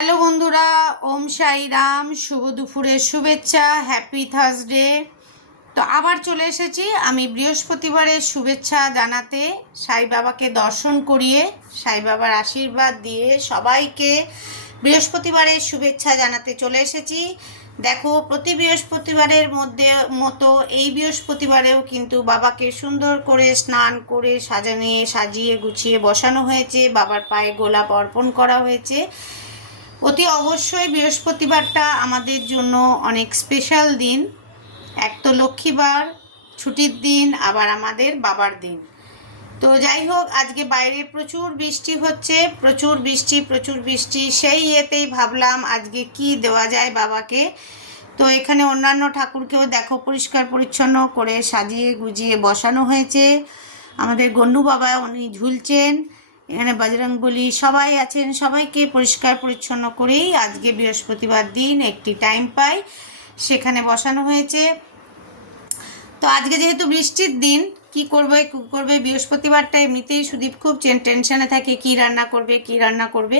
Hello বন্ধুরা, ওম সাই রাম। শুভ দুপুরের শুভেচ্ছা, হ্যাপি থার্সডে। তো আবার চলে এসেছি আমি বৃহস্পতিবারের শুভেচ্ছা জানাতে, সাই বাবাকে দর্শন করিয়ে, সাই বাবার আশীর্বাদ দিয়ে সবাইকে বৃহস্পতিবারের শুভেচ্ছা জানাতে চলে এসেছি। দেখো, প্রতি বৃহস্পতিবারের মতো এই বৃহস্পতিবারেও কিন্তু বাবাকে সুন্দর করে স্নান করে সাজিয়ে গুছিয়ে বসানো হয়েছে, বাবার পায়ে গোলাপ অর্পণ করা হয়েছে। অতি অবশ্যই বৃহস্পতিবারটা আমাদের জন্য অনেক স্পেশাল দিন। এক তো লক্ষ্মীবার, ছুটির দিন, আবার আমাদের বাবার দিন। তো যাই হোক, আজকে বাইরে প্রচুর বৃষ্টি হচ্ছে, প্রচুর বৃষ্টি। সেই ইয়েতেই ভাবলাম আজকে কি দেওয়া যায় বাবাকে। তো এখানে অন্যান্য ঠাকুরকেও দেখো পরিষ্কার পরিচ্ছন্ন করে সাজিয়ে গুজিয়ে বসানো হয়েছে। আমাদের গন্নু বাবা উনি ঝুলছেন, এখানে বজরংবলী সবাই আছেন, সবাইকে পরিষ্কার পরিচ্ছন্ন করেই আজকে বৃহস্পতিবার দিন একটি টাইম পাই সেখানে বসানো হয়েছে। তো আজকে যেহেতু বৃষ্টির দিন, কি করবে বৃহস্পতিবারটা এমনিতেই সুদীপ খুব টেনশনে থাকে, কি রান্না করবে।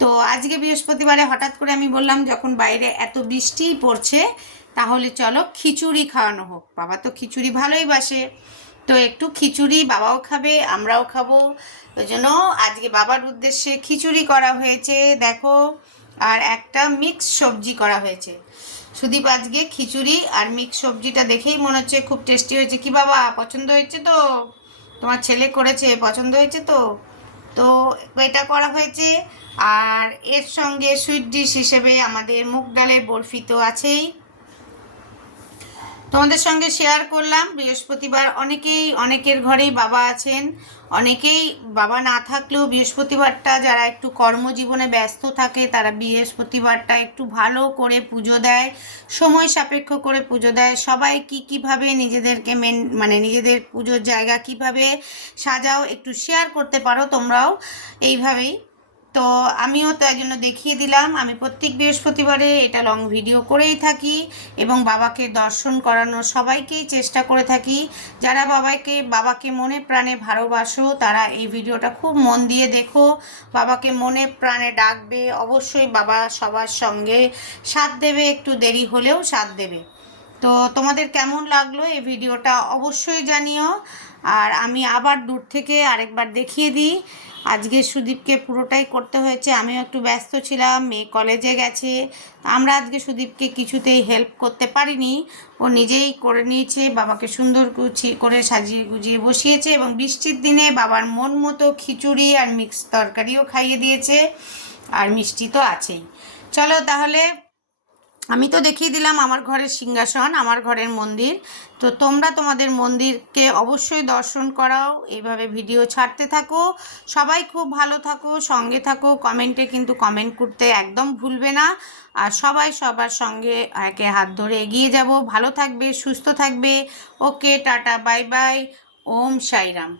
তো আজকে বৃহস্পতিবারে হঠাৎ করে আমি বললাম, যখন বাইরে এত বৃষ্টিই পড়ছে, তাহলে চলো খিচুড়ি খাওয়ানো হোক। বাবা তো খিচুড়ি ভালোই বাসে, তো একটু খিচুড়ি বাবাও খাবে, আমরাও খাবো। ওই জন্য আজকে বাবার উদ্দেশ্যে খিচুড়ি করা হয়েছে দেখো, আর একটা মিক্স সবজি করা হয়েছে। সুদীপ আজকে খিচুড়ি আর মিক্স সবজিটা দেখেই মনে হচ্ছে খুব টেস্টি হয়েছে। কি বাবা, পছন্দ হয়েছে তো? তোমার ছেলে করেছে, পছন্দ হয়েছে তো? তো এটা করা হয়েছে। আর এর সঙ্গে সুইট ডিশ হিসেবে আমাদের মুগ ডালের বরফি তো আছেই। তোমাদের সঙ্গে শেয়ার করলাম, বৃহস্পতিবার অনেকের ঘরেই বাবা আছেন, অনেকেই বাবা না থাকলেও বৃহস্পতিবারটা যারা একটু কর্মজীবনে ব্যস্ত থাকে তারা বৃহস্পতিবারটা একটু ভালো করে পুজো দেয়, সময় সাপেক্ষ করে পুজো দেয়। সবাই কীভাবে নিজেদেরকে নিজেদের পুজোর জায়গা কিভাবে সাজাও একটু শেয়ার করতে পারো তোমরাও এইভাবেই। তো আমিও তাই জন্য দেখিয়ে দিলাম। আমি প্রত্যেক বৃহস্পতিবারে এটা লং ভিডিও করেই থাকি এবং বাবাকে দর্শন করানোর সবাইকেই চেষ্টা করে থাকি। যারা বাবাকে মনে প্রাণে ভালোবাসো তারা এই ভিডিওটা খুব মন দিয়ে দেখো, বাবাকে মনে প্রাণে ডাকবে, অবশ্যই বাবা সবার সঙ্গে সাথ দেবে, একটু দেরি হলেও সাথ দেবে। তো তোমাদের কেমন লাগলো এই ভিডিওটা অবশ্যই জানিও। আর আমি আবার দূর থেকে আরেকবার দেখিয়ে দিই, আজকে সুদীপকে পুরোটাই করতে হয়েছে, আমিও একটু ব্যস্ত ছিলাম, মেয়ে কলেজে গেছে। আমরা আজকে সুদীপকে কিছুতেই হেল্প করতে পারিনি, ও নিজেই করে নিয়েছে, বাবাকে সুন্দর করে সাজিয়ে গুজিয়ে বসিয়েছে এবং বৃষ্টির দিনে বাবার মন মতো খিচুড়ি আর মিক্স তরকারিও খাইয়ে দিয়েছে, আর মিষ্টি তো আছেই। চলো তাহলে, আমি তো দেখিয়ে দিলাম আমার ঘরের সিংহাসন, আমার ঘরের মন্দির। তো তোমরা তোমাদের মন্দিরকে অবশ্যই দর্শন করাও, এইভাবে ভিডিও ছাড়তে থাকো। সবাই খুব ভালো থাকো, সঙ্গে থাকো, কমেন্টে কিন্তু কমেন্ট করতে একদম ভুলবে না। আর সবাই সবার সঙ্গে একে হাত ধরে এগিয়ে যাব। ভালো থাকবে, সুস্থ থাকবে। ওকে, টাটা, বাই বাই। ওম সাই রাম।